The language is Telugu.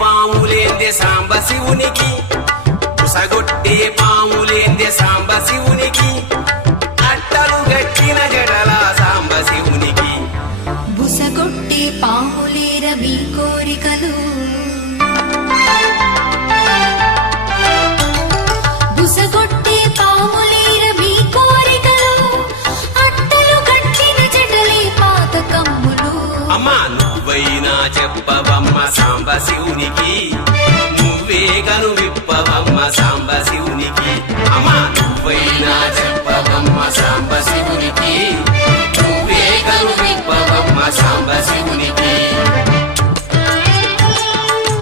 పాములేందే సాంబ శివునికి, బుసగొట్టే పాములేందే సాంబ శివునికి, అట్టలు గట్టిన జడల సాంబ శివునికి. బుసగొట్టే పాములేర మీ కోరికలు, బుసగొట్టే పాములేర మీ కోరికలు, అట్టలు గట్టిన జడలే పాతకమ్ములు. అమ్మా నువ్వైనా చెప్పవమ్మ సాంబ శివునికి, నువ్వే కను విప్పవమ్మ సాంబ శివునికి. అమ్మా నువ్వైనా చెప్పవమ్మ సాంబ శివునికి, నువ్వే కను విప్పవమ్మ సాంబ శివునికి.